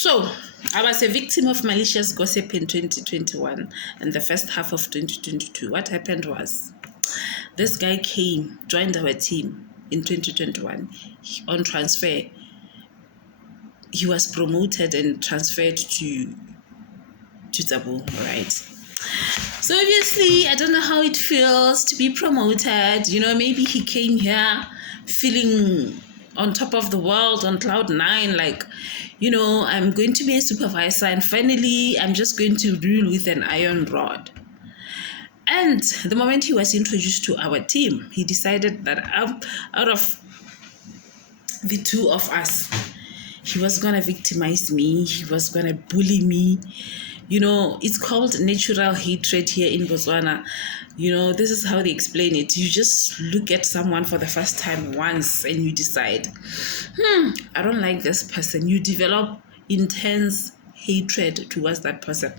So, I was a victim of malicious gossip in 2021 and the first half of 2022. What happened was this guy joined our team in 2021 on transfer. He was promoted and transferred to Tabu, right? So obviously, I don't know how it feels to be promoted. Maybe he came here feeling on top of the world, on cloud nine, like, I'm going to be a supervisor and finally I'm just going to rule with an iron rod. And the moment he was introduced to our team, he decided that out of the two of us, he was going to victimize me, he was going to bully me. It's called natural hatred here in Botswana. This is how they explain it. You just look at someone for the first time once and you decide, I don't like this person. You develop intense hatred towards that person.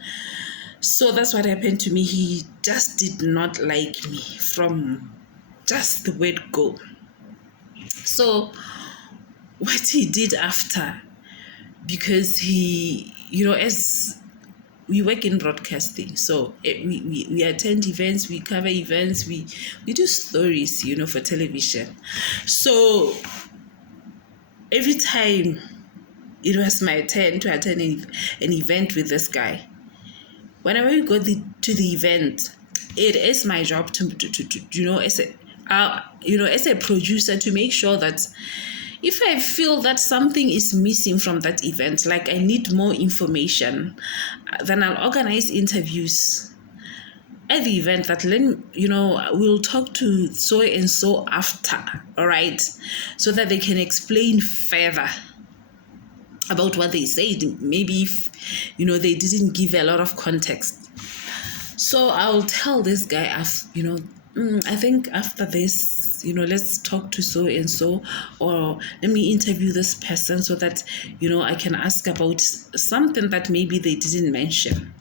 So that's what happened to me. He just did not like me from just the word go. So what he did after, because he, as we work in broadcasting, so we attend events, we cover events, we do stories, for television. So every time it was my turn to attend an event with this guy, whenever we go to the event, it is my job to as a producer, to make sure that if I feel that something is missing from that event, like I need more information, then I'll organize interviews at the event that we'll talk to so and so after, all right, so that they can explain further about what they said. Maybe if, they didn't give a lot of context. So I'll tell this guy, I think after this, let's talk to so and so, or let me interview this person so that, I can ask about something that maybe they didn't mention.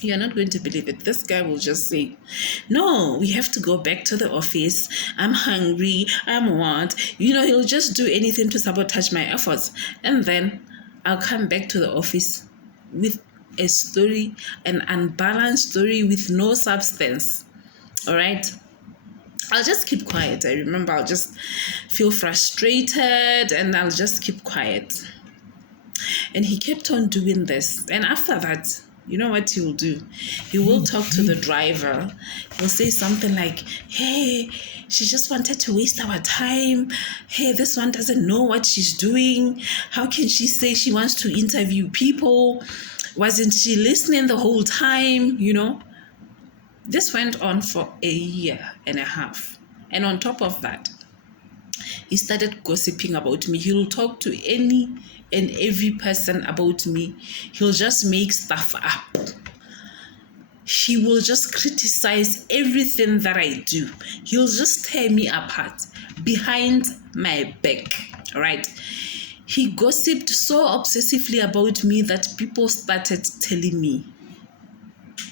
You're not going to believe it. This guy will just say, no, we have to go back to the office. I'm hungry. I'm what? He'll just do anything to sabotage my efforts. And then I'll come back to the office with a story, an unbalanced story with no substance. All right? I'll just keep quiet. I remember I'll just feel frustrated and I'll just keep quiet. And he kept on doing this. And after that, you know what he'll do? He will talk to the driver. He'll say something like, hey, she just wanted to waste our time. Hey, this one doesn't know what she's doing. How can she say she wants to interview people? Wasn't she listening the whole time? This went on for a year and a half. And on top of that, he started gossiping about me. He'll talk to any and every person about me. He'll just make stuff up. He will just criticize everything that I do. He'll just tear me apart behind my back, all right? He gossiped so obsessively about me that people started telling me.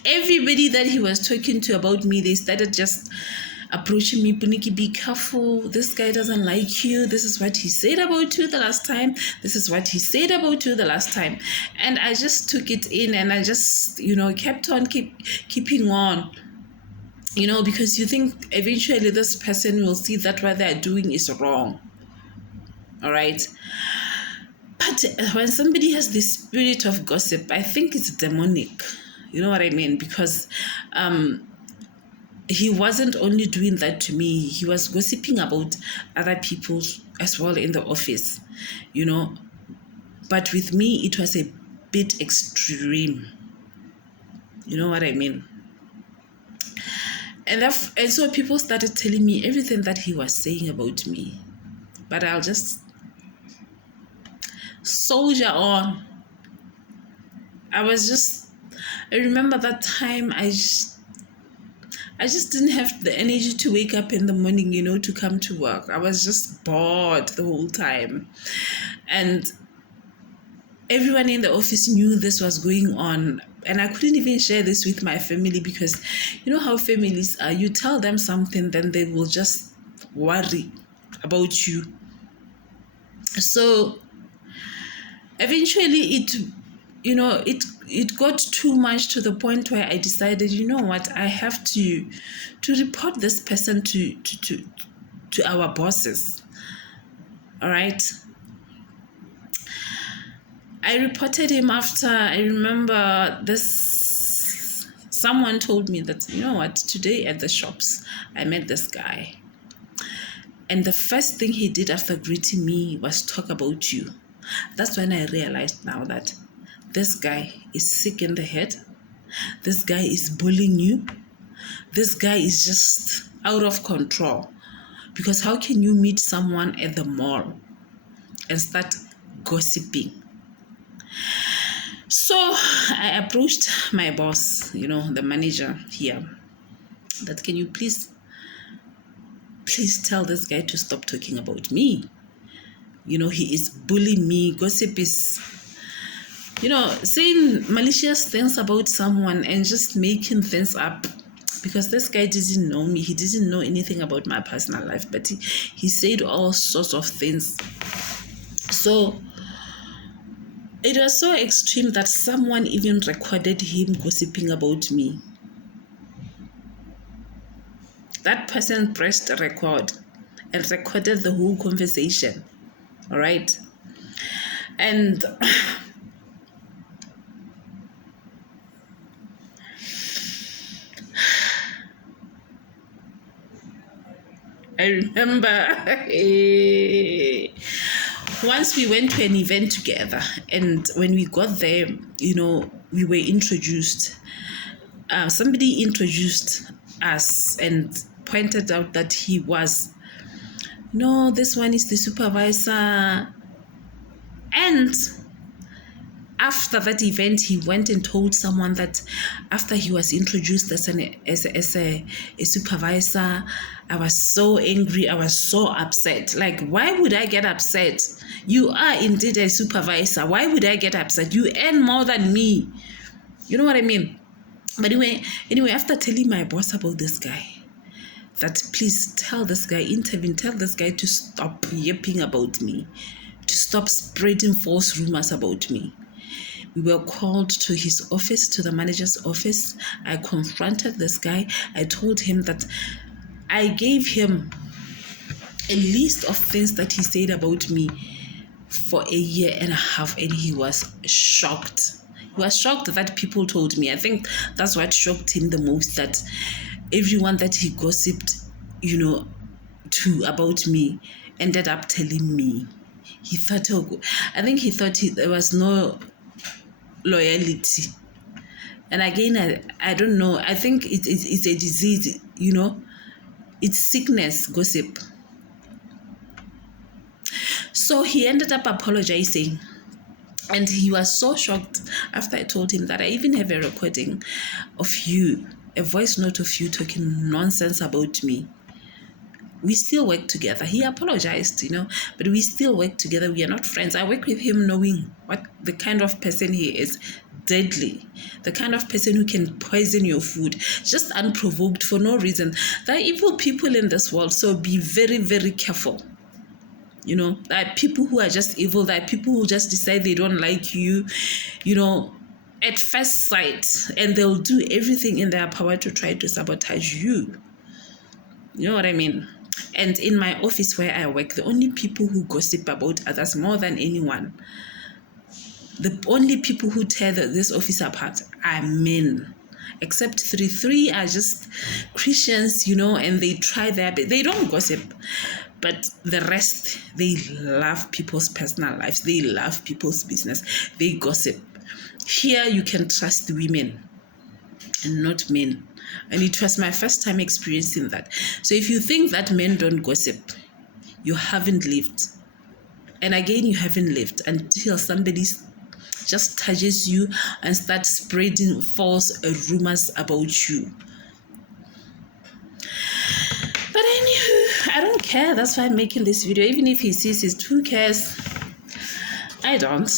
Everybody that he was talking to about me, they started just approaching me. Puniki, be careful. This guy doesn't like you. This is what he said about you the last time. This is what he said about you the last time. And I just took it in and I just, kept on keeping on. Because you think eventually this person will see that what they're doing is wrong. All right? But when somebody has the spirit of gossip, I think it's demonic. You know what I mean? Because he wasn't only doing that to me, he was gossiping about other people as well in the office, But with me, it was a bit extreme. You know what I mean? And so people started telling me everything that he was saying about me. But I'll just soldier on. I remember that time I just didn't have the energy to wake up in the morning, to come to work. I was just bored the whole time. And everyone in the office knew this was going on. And I couldn't even share this with my family because you know how families are. You tell them something, then they will just worry about you. So Eventually, it got too much to the point where I decided, you know what, I have to report this person to our bosses. All right. I reported him after, I remember this, someone told me that, you know what, today at the shops, I met this guy. And the first thing he did after greeting me was talk about you. That's when I realized now that this guy is sick in the head. This guy is bullying you. This guy is just out of control. Because how can you meet someone at the mall and start gossiping? So I approached my boss, the manager here, that can you please tell this guy to stop talking about me. He is bullying me. Gossip is, saying malicious things about someone and just making things up. Because this guy didn't know me. He didn't know anything about my personal life, but he said all sorts of things. So it was so extreme that someone even recorded him gossiping about me. That person pressed record and recorded the whole conversation. All right. And I remember once we went to an event together, and when we got there, we were introduced. Somebody introduced us and pointed out that he was, this one is the supervisor. And after that event, he went and told someone that after he was introduced as a supervisor, I was so angry. I was so upset. Like, why would I get upset? You are indeed a supervisor. Why would I get upset? You earn more than me. You know what I mean? But anyway, after telling my boss about this guy, that please tell this guy, tell this guy to stop yapping about me, to stop spreading false rumors about me. We were called to his office, to the manager's office. I confronted this guy. I told him that I gave him a list of things that he said about me for a year and a half, and he was shocked. He was shocked that people told me. I think that's what shocked him the most, that everyone that he gossiped, to about me ended up telling me. He thought, I think he thought there was no loyalty. And again, I don't know. I think it's a disease, It's sickness, gossip. So he ended up apologizing. And he was so shocked after I told him that I even have a recording of you, a voice note of you talking nonsense about me. We still work together. He apologized, but we still work together. We are not friends. I work with him knowing what the kind of person he is. Deadly. The kind of person who can poison your food, just unprovoked for no reason. There are evil people in this world, so be very, very careful. There are people who are just evil. There are people who just decide they don't like you, at first sight, and they'll do everything in their power to try to sabotage you. You know what I mean? And in my office where I work, the only people who gossip about others more than anyone, the only people who tear this office apart are men. Except three are just Christians, and they try their best. They don't gossip. But the rest, they love people's personal lives. They love people's business. They gossip. Here, you can trust women and not men. And it was my first time experiencing that. So if you think that men don't gossip, you haven't lived. And again, you haven't lived until somebody just touches you and starts spreading false rumors about you. But anywho, I don't care. That's why I'm making this video. Even if he sees it, who cares? I don't.